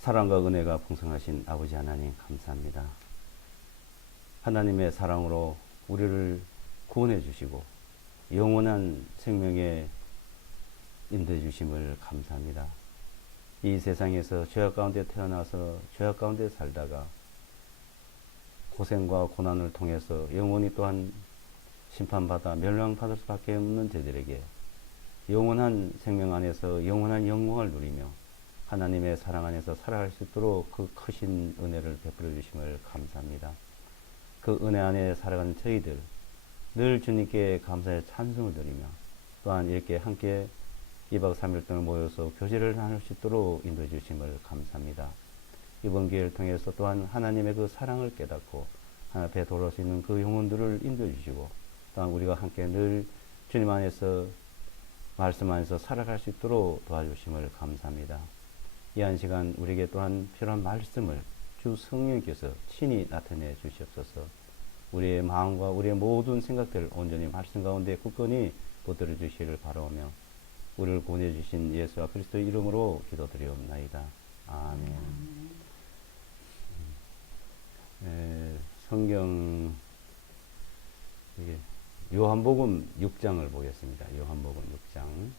사랑과 은혜가 풍성하신 아버지 하나님 감사합니다. 하나님의 사랑으로 우리를 구원해 주시고 영원한 생명에 인도해 주심을 감사합니다. 이 세상에서 죄악 가운데 태어나서 죄악 가운데 살다가 고생과 고난을 통해서 영원히 또한 심판받아 멸망받을 수밖에 없는 저들에게 영원한 생명 안에서 영원한 영광을 누리며 하나님의 사랑 안에서 살아갈 수 있도록 그 크신 은혜를 베풀어 주심을 감사합니다. 그 은혜 안에 살아가는 저희들 늘 주님께 감사의 찬송을 드리며 또한 이렇게 함께 2박 3일 동안 모여서 교제를 나눌 수 있도록 인도해 주심을 감사합니다. 이번 기회를 통해서 또한 하나님의 그 사랑을 깨닫고 하나님 앞에 돌아올 수 있는 그 영혼들을 인도해 주시고 또한 우리가 함께 늘 주님 안에서 말씀 안에서 살아갈 수 있도록 도와주심을 감사합니다. 이 한 시간 우리에게 또한 필요한 말씀을 주 성령께서 친히 나타내 주시옵소서. 우리의 마음과 우리의 모든 생각들을 온전히 말씀 가운데 굳건히 붙들어 주시기를 바라오며 우리를 구원해 주신 예수와 그리스도의 이름으로 기도드리옵나이다. 아멘. 성경 요한복음 6장을 보겠습니다. 요한복음 6장.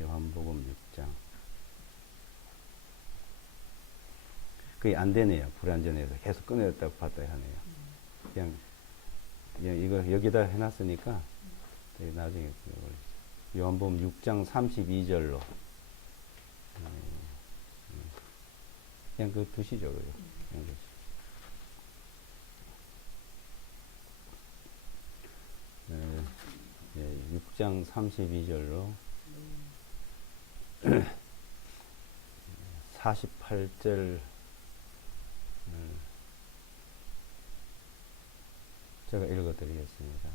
요한복음 6장. 그게 안 되네요. 불안전해서 계속 끊어졌다고 봤다 하네요. 그냥 이거 여기다 해놨으니까 나중에 요한복음 6장 32절로 그냥 그 두시죠. 그냥 6장 32절로 48절 제가 읽어드리겠습니다.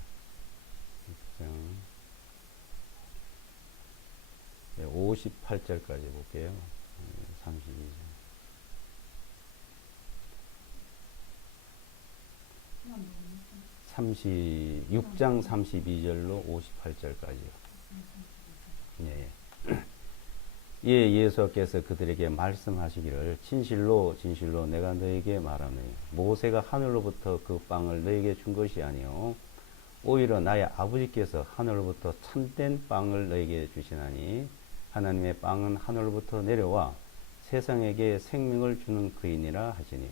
58절까지 볼게요. 32절. 6장 32절로 58절까지요. 예. 예, 예수께서 그들에게 말씀하시기를 진실로 진실로 내가 너에게 말하노니 모세가 하늘로부터 그 빵을 너에게 준 것이 아니요 오히려 나의 아버지께서 하늘로부터 참된 빵을 너에게 주시나니 하나님의 빵은 하늘로부터 내려와 세상에게 생명을 주는 그이니라 하시니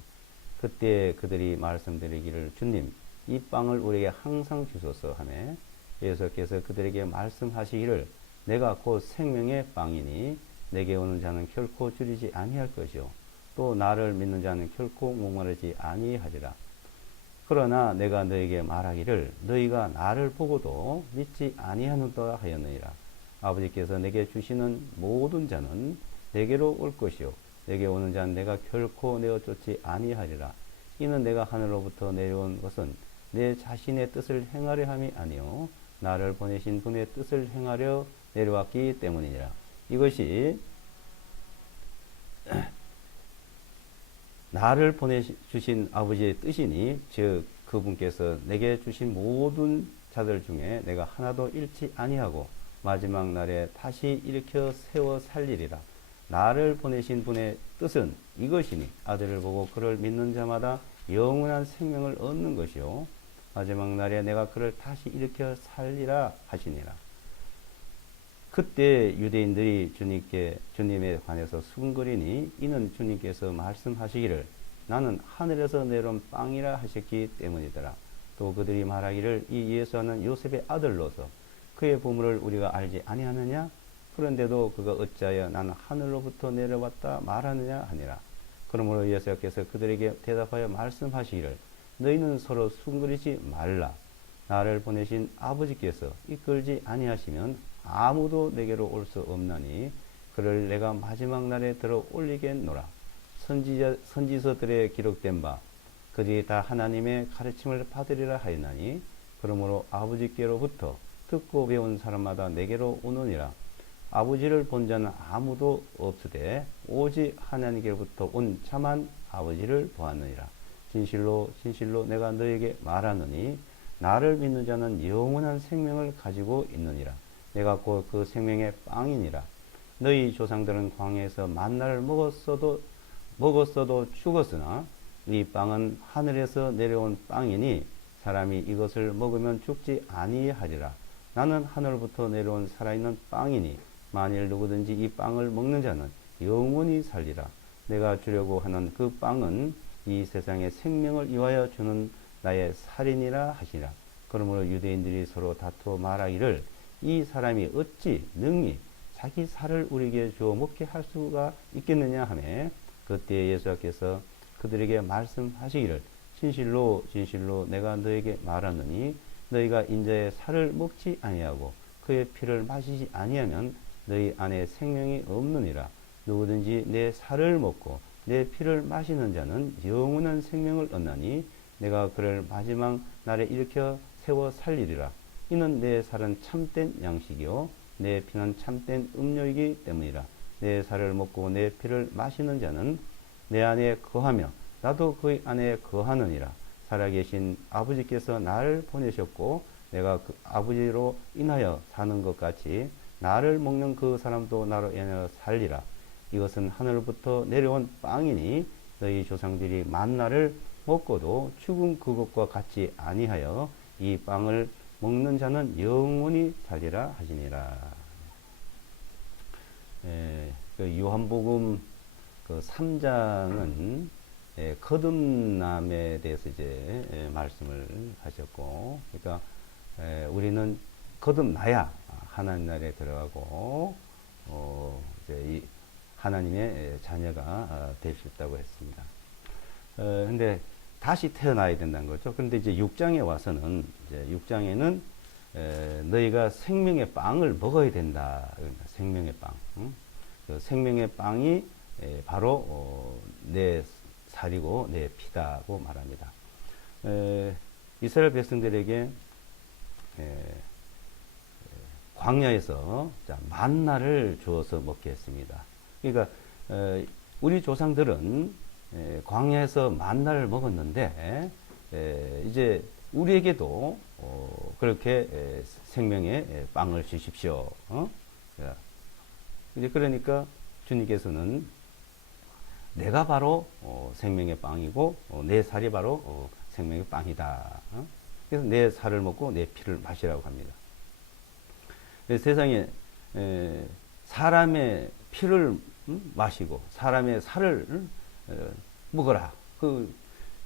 그때 그들이 말씀드리기를 주님 이 빵을 우리에게 항상 주소서 하매 예수께서 그들에게 말씀하시기를 내가 곧 생명의 빵이니 내게 오는 자는 결코 줄이지 아니할 것이요 또 나를 믿는 자는 결코 목마르지 아니하리라. 그러나 내가 너에게 말하기를 너희가 나를 보고도 믿지 아니하는도다 하였느니라. 아버지께서 내게 주시는 모든 자는 내게로 올 것이요 내게 오는 자는 내가 결코 내어 쫓지 아니하리라. 이는 내가 하늘로부터 내려온 것은 내 자신의 뜻을 행하려 함이 아니요 나를 보내신 분의 뜻을 행하려 내려왔기 때문이니라. 이것이 나를 보내주신 아버지의 뜻이니 즉 그분께서 내게 주신 모든 자들 중에 내가 하나도 잃지 아니하고 마지막 날에 다시 일으켜 세워 살리리라. 나를 보내신 분의 뜻은 이것이니 아들을 보고 그를 믿는 자마다 영원한 생명을 얻는 것이요 마지막 날에 내가 그를 다시 일으켜 살리라 하시니라. 그때 유대인들이 주님에 관해서 수군거리니 이는 주님께서 말씀하시기를 나는 하늘에서 내려온 빵이라 하셨기 때문이더라. 또 그들이 말하기를 이 예수는 요셉의 아들로서 그의 보물을 우리가 알지 아니하느냐? 그런데도 그가 어찌하여 나는 하늘로부터 내려왔다 말하느냐 하니라. 그러므로 예수께서 그들에게 대답하여 말씀하시기를 너희는 서로 수군거리지 말라. 나를 보내신 아버지께서 이끌지 아니하시면 아무도 내게로 올 수 없나니 그를 내가 마지막 날에 들어 올리겠노라. 선지서들에 기록된 바 그들이 다 하나님의 가르침을 받으리라 하였나니 그러므로 아버지께로부터 듣고 배운 사람마다 내게로 오느니라. 아버지를 본 자는 아무도 없으되 오직 하나님께로부터 온 자만 아버지를 보았느니라. 진실로 진실로 내가 너에게 말하노니 나를 믿는 자는 영원한 생명을 가지고 있느니라. 내가 곧 그 생명의 빵이니라. 너희 조상들은 광야에서 만나를 먹었어도 죽었으나 이 빵은 하늘에서 내려온 빵이니 사람이 이것을 먹으면 죽지 아니하리라. 나는 하늘부터 내려온 살아있는 빵이니 만일 누구든지 이 빵을 먹는 자는 영원히 살리라. 내가 주려고 하는 그 빵은 이 세상의 생명을 위하여 주는 나의 살이니라 하시라. 그러므로 유대인들이 서로 다투어 말하기를 이 사람이 어찌 능히 자기 살을 우리에게 주어 먹게 할 수가 있겠느냐 하며 그때 예수께서 그들에게 말씀하시기를 진실로 진실로 내가 너에게 말하노니 너희가 인자의 살을 먹지 아니하고 그의 피를 마시지 아니하면 너희 안에 생명이 없느니라. 누구든지 내 살을 먹고 내 피를 마시는 자는 영원한 생명을 얻나니 내가 그를 마지막 날에 일으켜 세워 살리리라. 이는 내 살은 참된 양식이요 내 피는 참된 음료이기 때문이라. 내 살을 먹고 내 피를 마시는 자는 내 안에 거하며 나도 그의 안에 거하느니라. 살아계신 아버지께서 나를 보내셨고 내가 그 아버지로 인하여 사는 것 같이 나를 먹는 그 사람도 나로 인하여 살리라. 이것은 하늘부터 내려온 빵이니 너희 조상들이 만나를 먹고도 죽은 그것과 같지 아니하여 이 빵을 먹는 자는 영원히 살리라 하시니라. 그 요한복음 그 3장은 거듭남에 대해서 이제 말씀을 하셨고, 그러니까 우리는 거듭나야 하나님 나라에 들어가고 이제 이 하나님의 자녀가 될 수 있다고 했습니다. 근데 다시 태어나야 된다는 거죠. 그런데 이제 6장에 와서는 이제 6장에는 너희가 생명의 빵을 먹어야 된다. 그러니까 생명의 빵. 그 생명의 빵이 바로 내 살이고 내 피다고 말합니다. 이스라엘 백성들에게 광야에서 만나를 주어서 먹게 했습니다. 그러니까 우리 조상들은 광야에서 만나를 먹었는데 이제 우리에게도 그렇게 생명의 빵을 주십시오. 이제 그러니까 주님께서는 내가 바로 생명의 빵이고 내 살이 바로 생명의 빵이다. 그래서 내 살을 먹고 내 피를 마시라고 합니다. 세상에 사람의 피를 마시고 사람의 살을 먹어라.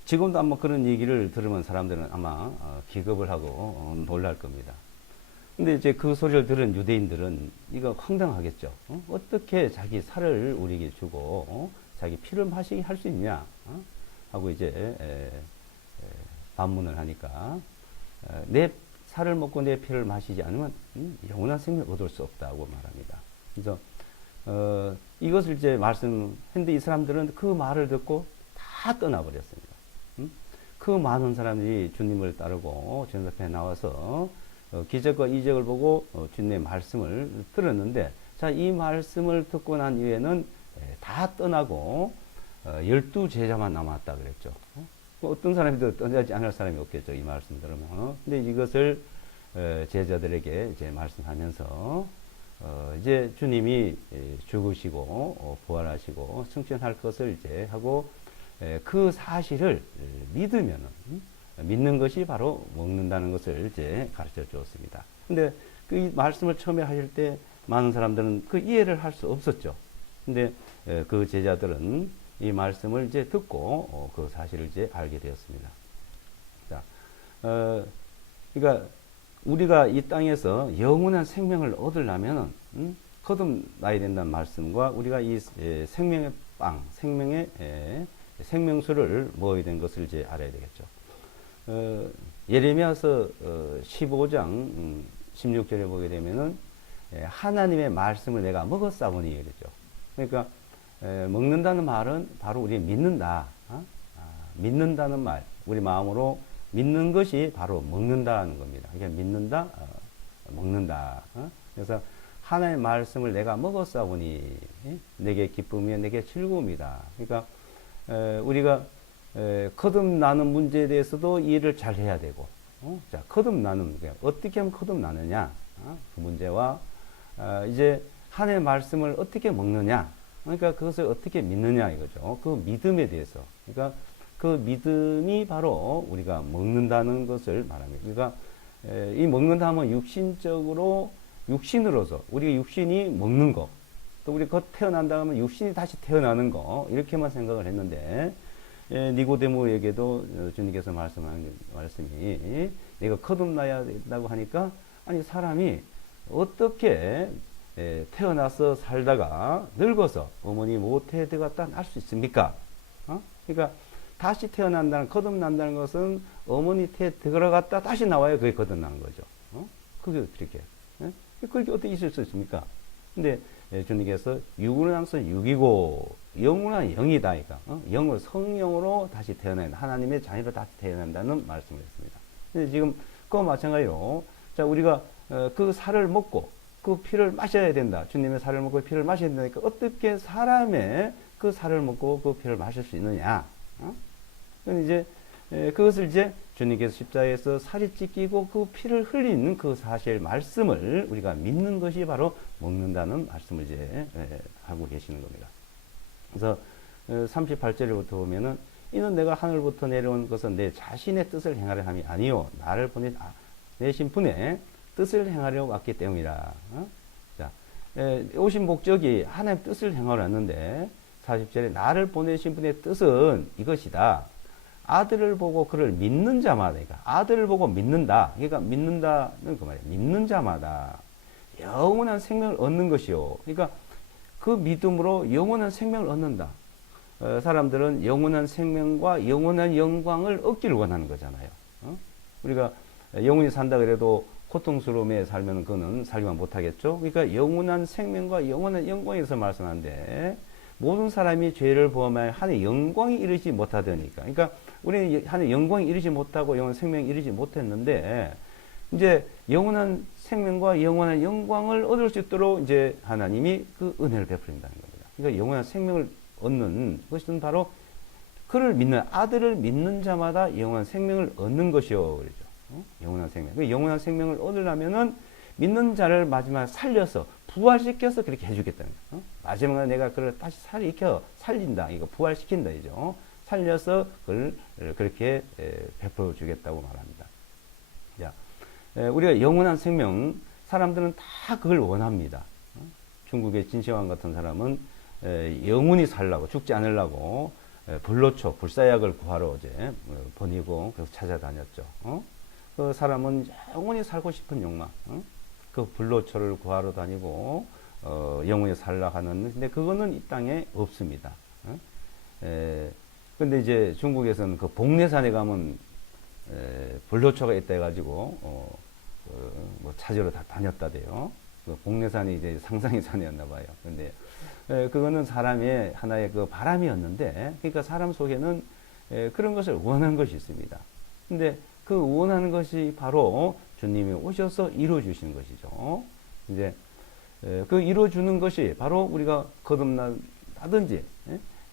지금도 아마 그런 얘기를 들으면 사람들은 아마 기겁을 하고 놀랄 겁니다. 근데 이제 그 소리를 들은 유대인들은 이거 황당하겠죠. 어떻게 자기 살을 우리에게 주고 자기 피를 마시게 할 수 있냐 하고 이제 반문을 하니까 내 살을 먹고 내 피를 마시지 않으면 영원한 생명을 얻을 수 없다고 말합니다. 그래서 이것을 이제 말씀했는데 이 사람들은 그 말을 듣고 다 떠나버렸습니다. 그 많은 사람들이 주님을 따르고 주님 앞에 나와서 기적과 이적을 보고 주님의 말씀을 들었는데, 자, 이 말씀을 듣고 난 이후에는 다 떠나고 12제자만 남았다 그랬죠. 어떤 사람이도 떠나지 않을 사람이 없겠죠. 이 말씀 들으면. 근데 이것을 제자들에게 이제 말씀하면서 이제 주님이 죽으시고 부활하시고 승천할 것을 이제 하고 그 사실을 믿으면은 믿는 것이 바로 먹는다는 것을 이제 가르쳐 주었습니다. 근데 그 말씀을 처음에 하실 때 많은 사람들은 그 이해를 할 수 없었죠. 근데 그 제자들은 이 말씀을 이제 듣고 그 사실을 이제 알게 되었습니다. 자, 그러니까 우리가 이 땅에서 영원한 생명을 얻으려면 거듭나야 된다는 말씀과 우리가 이 생명의 빵, 생명의 생명수를 먹어야 되는 것을 이제 알아야 되겠죠. 예레미야서 15장 16절에 보게 되면은 하나님의 말씀을 내가 먹었사오니 이러죠. 그러니까 먹는다는 말은 바로 우리 믿는다. 믿는다는 말, 우리 마음으로 믿는 것이 바로 먹는다는 겁니다. 그러니까 믿는다, 먹는다. 그래서 하나님의 말씀을 내가 먹었사오니 내게 기쁨이요 내게 즐거움이다. 그러니까 우리가 거듭나는 문제에 대해서도 이해를 잘 해야 되고, 자, 거듭나는, 어떻게 하면 거듭나느냐, 그 문제와, 이제 하나님의 말씀을 어떻게 먹느냐? 그러니까 그것을 어떻게 믿느냐 이거죠. 그 믿음에 대해서. 그러니까 그 믿음이 바로 우리가 먹는다는 것을 말합니다. 그러니까 이 먹는다 하면 육신적으로 육신으로서 우리가 육신이 먹는 거, 또 우리 곧 태어난다 하면 육신이 다시 태어나는 거 이렇게만 생각을 했는데 니고데모에게도 주님께서 말씀하는 말씀이 내가 거듭나야 된다고 하니까 아니 사람이 어떻게 태어나서 살다가 늙어서 어머니 모태에 들어갔다 날 수 있습니까? 그러니까 다시 태어난다는 거듭난다는 것은 어머니 태에 들어갔다 다시 나와야 그게 거듭나는 거죠. 그게 어떻게? 그게 어떻게 있을 수 있습니까? 근데 주님께서 육은 항상 육이고 영은 영이다. 그러니까 영을 성령으로 다시 태어나는 하나님의 자녀로 다시 태어난다는 말씀을 했습니다. 근데 지금 그와 마찬가지로 자 우리가 그 살을 먹고 그 피를 마셔야 된다. 주님의 살을 먹고 피를 마셔야 된다니까 어떻게 사람의 그 살을 먹고 그 피를 마실 수 있느냐? 이제 그것을 이제 주님께서 십자가에서 살이 찢기고 그 피를 흘리는 그 사실 말씀을 우리가 믿는 것이 바로 먹는다는 말씀을 이제 하고 계시는 겁니다. 그래서 38절부터 보면은 이는 내가 하늘부터 내려온 것은 내 자신의 뜻을 행하려 함이 아니요 나를 보내신 분의 뜻을 행하려고 왔기 때문이라. 자, 오신 목적이 하나님 뜻을 행하러 왔는데 40절에 나를 보내신 분의 뜻은 이것이다. 아들을 보고 그를 믿는 자마다, 그러니까 아들을 보고 믿는다. 그러니까 믿는다는 그 말이에요. 믿는 자마다 영원한 생명을 얻는 것이요. 그러니까 그 믿음으로 영원한 생명을 얻는다. 사람들은 영원한 생명과 영원한 영광을 얻기를 원하는 거잖아요. 우리가 영원히 산다 그래도 고통스러움에 살면 그는 살기만 못하겠죠. 그러니까 영원한 생명과 영원한 영광에서 말씀하는데 모든 사람이 죄를 범하여 하나님의 영광이 이르지 못하더니까. 그러니까 우리는 하나님의 영광이 이르지 못하고 영원한 생명이 이르지 못했는데 이제 영원한 생명과 영원한 영광을 얻을 수 있도록 이제 하나님이 그 은혜를 베푸린다는 겁니다. 그러니까 영원한 생명을 얻는 것은 바로 그를 믿는 아들을 믿는 자마다 영원한 생명을 얻는 것이요. 그러죠. 영원한 생명. 그 영원한 생명을 얻으려면은 믿는 자를 마지막에 살려서 부활시켜서 그렇게 해주겠다는 거예요. 마지막에 내가 그를 다시 살린다. 이거 부활시킨다. 이죠. 살려서 그걸 그렇게 베풀어 주겠다고 말합니다. 자, 우리가 영원한 생명, 사람들은 다 그걸 원합니다. 중국의 진시황 같은 사람은 영원히 살라고, 죽지 않으려고 불로초, 불사약을 구하러 이제 번이고 그래서 찾아다녔죠. 그 사람은 영원히 살고 싶은 욕망, 그 불로초를 구하러 다니고 영원히 살라 하는, 근데 그거는 이 땅에 없습니다. 근데 이제 중국에서는 그 복례산에 가면 불로초가 있다 해가지고 뭐 찾으러 다 다녔다대요. 그 복례산이 이제 상상의 산이었나 봐요. 근데 그거는 사람의 하나의 그 바람이었는데, 그러니까 사람 속에는 그런 것을 원하는 것이 있습니다. 근데 그 원하는 것이 바로 주님이 오셔서 이루어 주시는 것이죠. 이제 그 이루어 주는 것이 바로 우리가 거듭나든지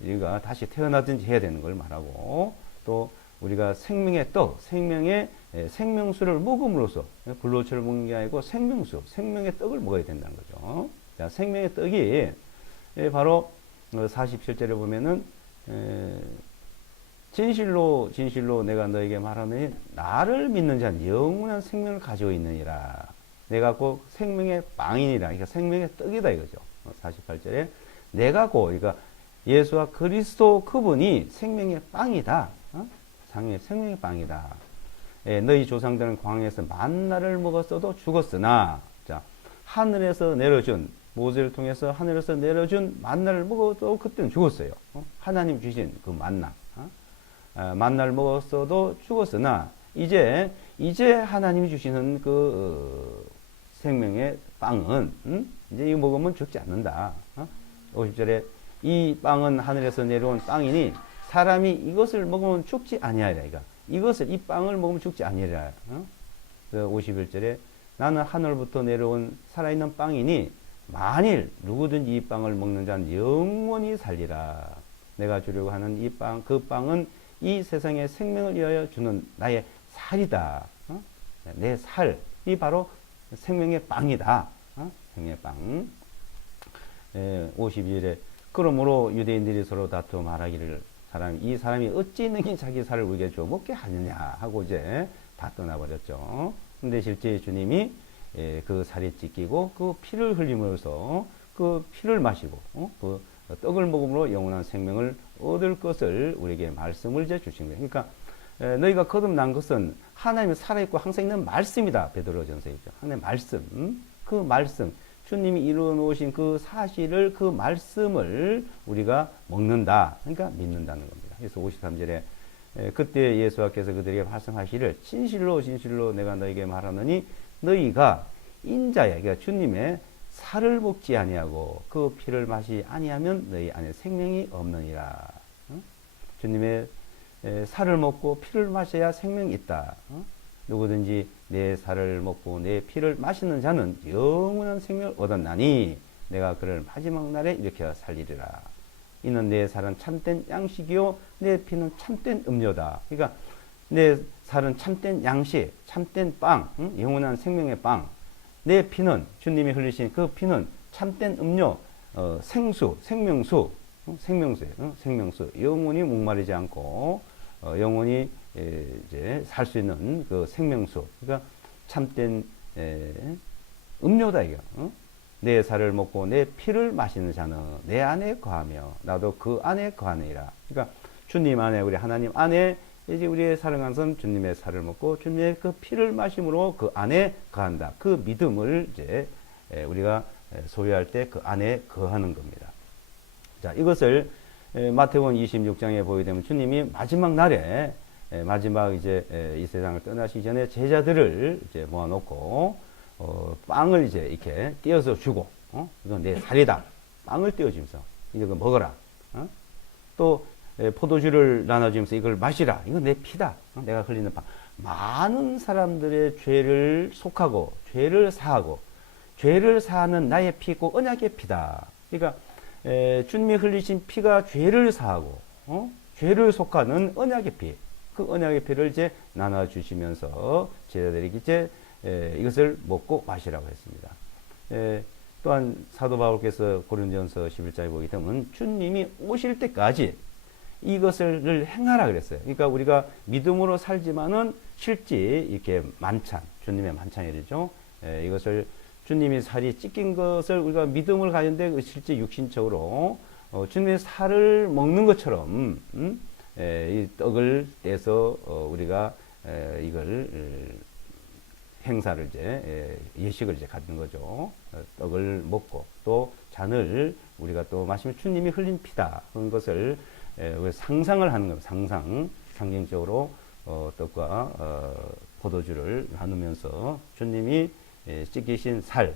우리가 다시 태어나든지 해야 되는 걸 말하고, 또 우리가 생명의 떡, 생명의 생명수를 먹음으로써 불로초를 먹는 게 아니고 생명수, 생명의 떡을 먹어야 된다는 거죠. 자, 생명의 떡이 바로 47절에 보면은 진실로 진실로 내가 너에게 말하노니 나를 믿는 자는 영원한 생명을 가지고 있느니라. 내가 곧 생명의 빵이니라. 그러니까 생명의 떡이다 이거죠. 48절에 내가 곧, 그러니까 예수와 그리스도 그분이 생명의 빵이다. 생명의 빵이다. 너희 조상들은 광야에서 만나를 먹었어도 죽었으나, 자, 하늘에서 내려준, 모세를 통해서 하늘에서 내려준 만나를 먹어도 그때는 죽었어요. 하나님 주신 그 만나. 만나를 먹었어도 죽었으나 이제 하나님이 주시는 그 생명의 빵은 이제 이거 먹으면 죽지 않는다. 50절에 이 빵은 하늘에서 내려온 빵이니 사람이 이것을 먹으면 죽지 아니하리라. 이 빵을 먹으면 죽지 아니하리라. 51절에 나는 하늘부터 내려온 살아있는 빵이니 만일 누구든지 이 빵을 먹는 자는 영원히 살리라. 내가 주려고 하는 이 빵, 그 빵은 이 세상의 생명을 위하여 주는 나의 살이다. 내 살이 바로 생명의 빵이다. 생명의 빵. 52절에 그러므로 유대인들이 서로 다투어 말하기를 이 사람이 어찌 능히 자기 살을 우리에게 줘 먹게 하느냐 하고 이제 다 떠나버렸죠. 근데 실제 주님이 그 살이 찢기고 그 피를 흘림으로써 그 피를 마시고 그 떡을 먹음으로 영원한 생명을 얻을 것을 우리에게 말씀을 이제 주신 거예요. 그러니까 너희가 거듭난 것은 하나님이 살아있고 항상 있는 말씀이다. 베드로전서에 있죠. 하나님의 말씀, 그 말씀, 주님이 이루어 놓으신 그 사실을, 그 말씀을 우리가 먹는다. 그러니까 믿는다는 겁니다. 그래서 53절에 그때 예수께서 그들에게 말씀하시기를 진실로 진실로 내가 너에게 말하노니 너희가 인자야, 그러니까 주님의 살을 먹지 아니하고 그 피를 마시 아니하면 너희 안에 생명이 없느니라. 주님의 살을 먹고 피를 마셔야 생명이 있다. 누구든지 내 살을 먹고 내 피를 마시는 자는 영원한 생명을 얻었나니 내가 그를 마지막 날에 일으켜 살리리라. 이는 내 살은 참된 양식이요 내 피는 참된 음료다. 그러니까 내 살은 참된 양식, 참된 빵, 영원한 생명의 빵. 내 피는 주님이 흘리신 그 피는 참된 음료, 생수, 생명수, 생명수예요. 생명수. 영원히 목마르지 않고 영원히 이제 살 수 있는 그 생명수. 그러니까 참된 음료다 이거. 내 살을 먹고 내 피를 마시는 자는 내 안에 거하며 나도 그 안에 거하느니라. 그러니까 주님 안에 우리 하나님 안에 이제 우리의 사랑하는 선 주님의 살을 먹고 주님의 그 피를 마심으로 그 안에 거한다. 그 믿음을 이제 우리가 소유할 때 그 안에 거하는 겁니다. 자, 이것을 마태복음 26장에 보게 되면 주님이 마지막 날에 마지막 이제 이 세상을 떠나시기 전에 제자들을 이제 모아놓고 빵을 이제 이렇게 띄어서 주고 이건 내 살이다. 빵을 띄워주면서 이거 먹어라. 또 포도주를 나눠주면서 이걸 마시라. 이건 내 피다. 내가 흘리는 빵. 많은 사람들의 죄를 속하고 죄를 사하고 죄를 사하는 나의 피고 언약의 피다. 그러니까 주님이 흘리신 피가 죄를 사하고 죄를 속하는 언약의 피. 그 언약의 피를 이제 나눠주시면서 제자들에게 이제 이것을 먹고 마시라고 했습니다. 또한 사도 바울께서 고린도전서 11장에 보게 되면 주님이 오실 때까지 이것을 행하라 그랬어요. 그러니까 우리가 믿음으로 살지만은 실제 이렇게 만찬, 주님의 만찬이죠. 이것을 주님이 살이 찢긴 것을 우리가 믿음을 가진데 실제 육신적으로 주님의 살을 먹는 것처럼 이 떡을 떼서 우리가 이걸 행사를 이제 예식을 이제 갖는 거죠. 떡을 먹고 또 잔을 우리가 또 마시면 주님이 흘린 피다 그런 것을 상상을 하는 겁니다. 상징적으로 떡과 포도주를 나누면서 주님이 찢기신 살,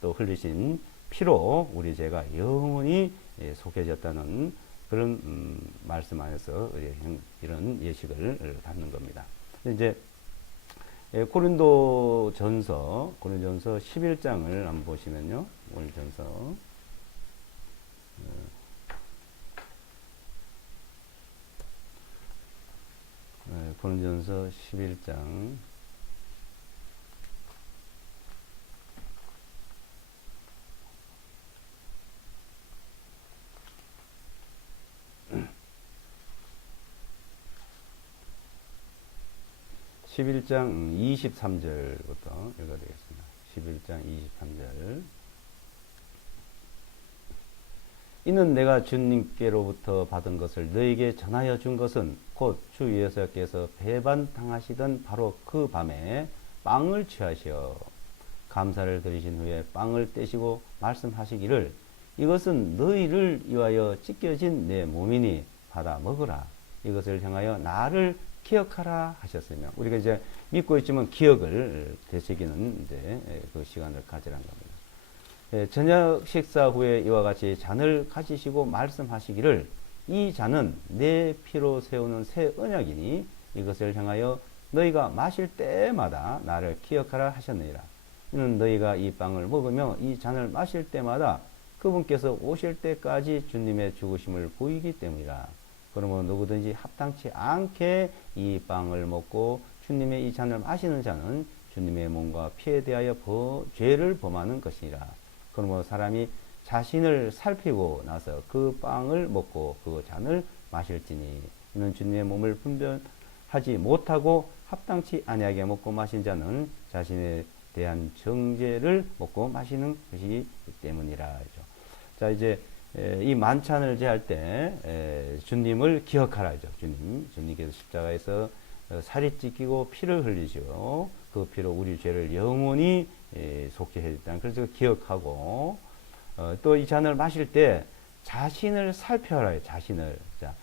또 흘리신 피로 우리 죄가 영원히 속해졌다는 그런 말씀 안에서 이런 예식을 갖는 겁니다. 이제 고린도전서 11장을 한번 보시면요. 고린도전서 고린도전서 11장 11장 23절부터 읽어드리겠습니다. 11장 23절. 이는 내가 주님께로부터 받은 것을 너에게 전하여 준 것은 곧 주 예수께서 배반당하시던 바로 그 밤에 빵을 취하시어 감사를 드리신 후에 빵을 떼시고 말씀하시기를 이것은 너희를 위하여 찢겨진 내 몸이니 받아 먹으라. 이것을 향하여 나를 기억하라 하셨으며 우리가 이제 믿고 있지만 기억을 되새기는 이제 그 시간을 가지라는 겁니다. 저녁 식사 후에 이와 같이 잔을 가지시고 말씀하시기를 이 잔은 내 피로 세우는 새 언약이니 이것을 향하여 너희가 마실 때마다 나를 기억하라 하셨느니라. 이는 너희가 이 빵을 먹으며 이 잔을 마실 때마다 그분께서 오실 때까지 주님의 죽으심을 보이기 때문이라. 그러면 누구든지 합당치 않게 이 빵을 먹고 주님의 이 잔을 마시는 자는 주님의 몸과 피에 대하여 죄를 범하는 것이니라. 그러므로 사람이 자신을 살피고 나서 그 빵을 먹고 그 잔을 마실지니 이는 주님의 몸을 분별하지 못하고 합당치 아니하게 먹고 마신 자는 자신에 대한 정죄를 먹고 마시는 것이기 때문이라. 자, 이제 이 만찬을 제할 때 주님을 기억하라 하죠. 주님께서 십자가에서 살이 찢기고 피를 흘리시고 그 피로 우리 죄를 영원히 속죄해 줬다는, 그래서 기억하고 또 이 잔을 마실 때 자신을 살펴라 해요. 자신을. 자,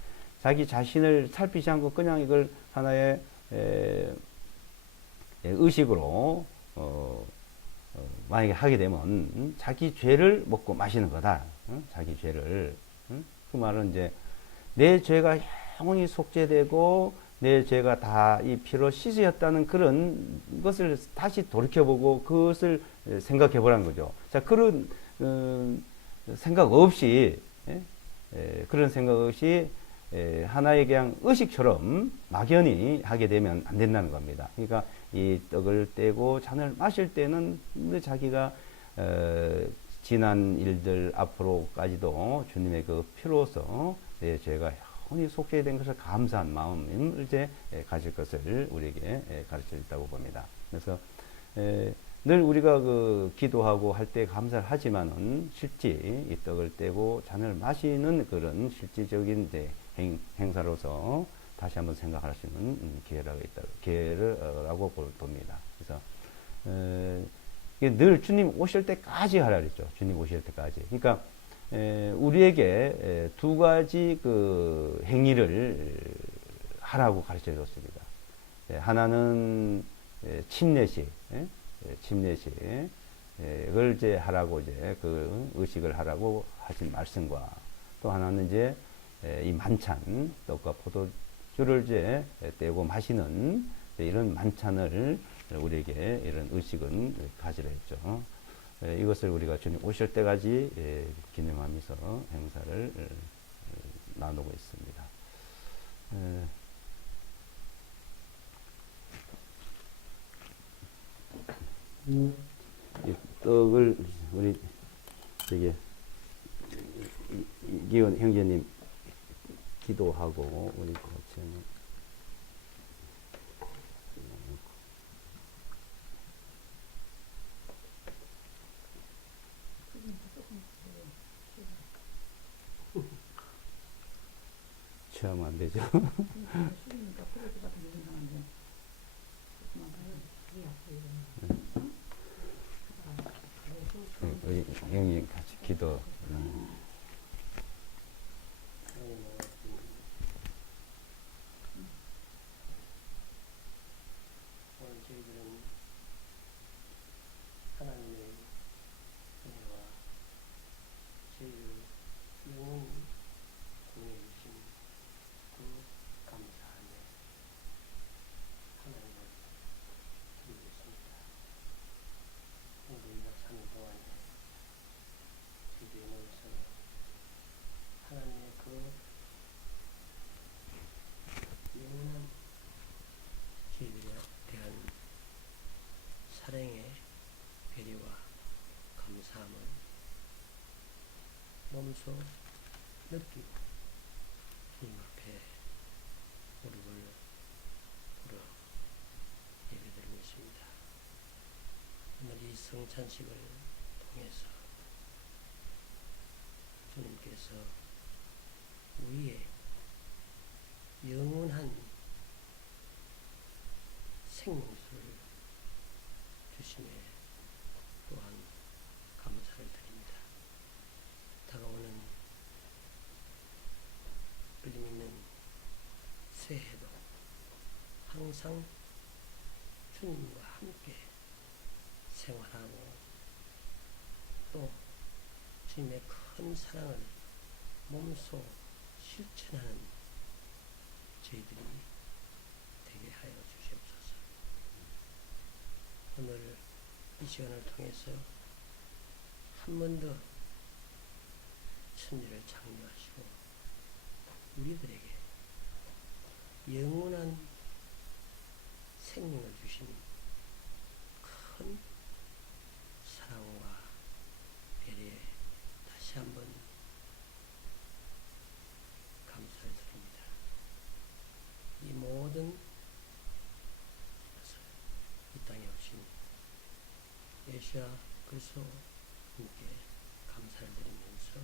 자기 자신을 살피지 않고 그냥 이걸 하나의 의식으로 만약에 하게 되면 자기 죄를 먹고 마시는 거다. 자기 죄를. 그 말은 이제 내 죄가 영원히 속죄되고 내 죄가 다 이 피로 씻어졌다는 그런 것을 다시 돌이켜보고 그것을 생각해 보라는 거죠. 자, 그런 생각 없이 그런 생각 없이 하나의 그냥 의식처럼 막연히 하게 되면 안 된다는 겁니다. 그러니까 이 떡을 떼고 잔을 마실 때는 자기가 지난 일들 앞으로까지도 주님의 그 피로서 내 죄가 영원히 속죄된 것을 감사한 마음을 이제 가질 것을 우리에게 가르쳐 줬다고 봅니다. 그래서 늘 우리가 그 기도하고 할 때 감사를 하지만은 실제 이 떡을 떼고 잔을 마시는 그런 실질적인 이제 행사로서 다시 한번 생각할 수 있는 기회라고 봅니다. 그래서 이게 늘 주님 오실 때까지 하라 그랬죠. 주님 오실 때까지. 그러니까 우리에게 두 가지 그 행위를 하라고 가르쳐 줬습니다. 하나는 침례식, 침례식을 이제 하라고 이제 그 의식을 하라고 하신 말씀과, 또 하나는 이제 이 만찬, 떡과 포도주를 이제 떼고 마시는 이런 만찬을 우리에게 이런 의식은 가지라 했죠. 이것을 우리가 주님 오실 때까지 기념하면서 행사를 나누고 있습니다. 이 떡을 우리 저기 이기원 형제님 기도하고 우리 같이 취하면 안 되죠. 우리 형님 같이 기도. 오늘 저희들은 하나님의 은혜와 저희를 영원히 구원해 주신 그 감사하며 하나님을 드리고 있습니다. 오늘 약 3일 동안에 저희들이 모여서 하나님의 그 영원한 저희들에 대한 사랑의 배려와 감사함을 몸소 느끼고 주님 앞에 무릎을 꿇어 예배드리고 있습니다. 오늘 이 성찬식을 통해서 주님께서 우리의 영원한 생명수를 주심에 또한 감사를 드립니다. 다가오는 끌림 있는 새해도 항상 주님과 함께 생활하고 또 주님의 큰 사랑을 몸소 실천하는 저희들이 되게 하여 주시옵소서. 오늘 이 시간을 통해서 한 번 더 천지를 창조하시고 우리들에게 영원한 생명을 주신 큰 사랑과 배려에 다시 계셔 그리스도 분께 감사를 드리면서